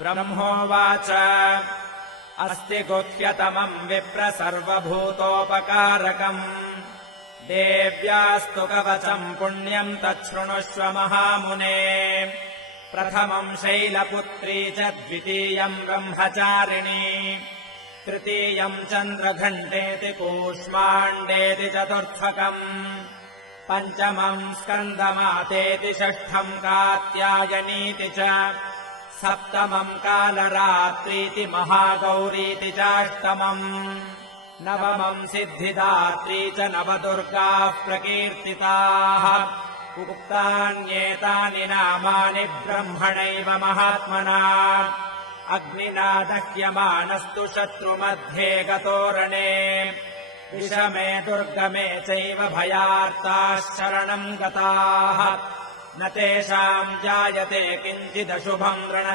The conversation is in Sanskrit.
ब्रह्मोवाच अस्ति गुह्यतमम् विप्र सर्वभूतोपकारकम् देव्यास्तु कवचम् पुण्यम् तच्छृणुष्व महामुने प्रथमम् शैलपुत्री च द्वितीयम् ब्रह्मचारिणी तृतीयम् चन्द्रघण्टेति कूष्माण्डेति चतुर्थकम् पञ्चमम् स्कन्दमातेति षष्ठम् कात्यायनीति च सप्तमम् कालरात्रीति महागौरीति चाष्टमम् नवमम् सिद्धिदात्री च नवदुर्गाः प्रकीर्तिताः उक्तान्येतानि नामानि ब्रह्मणैव महात्मना अग्निना दह्यमानस्तु शत्रुमध्ये गतोरणे विषमे दुर्गमे चैव भयार्ताः शरणम् गताः न तेषाम् जायते किञ्चिदशुभम्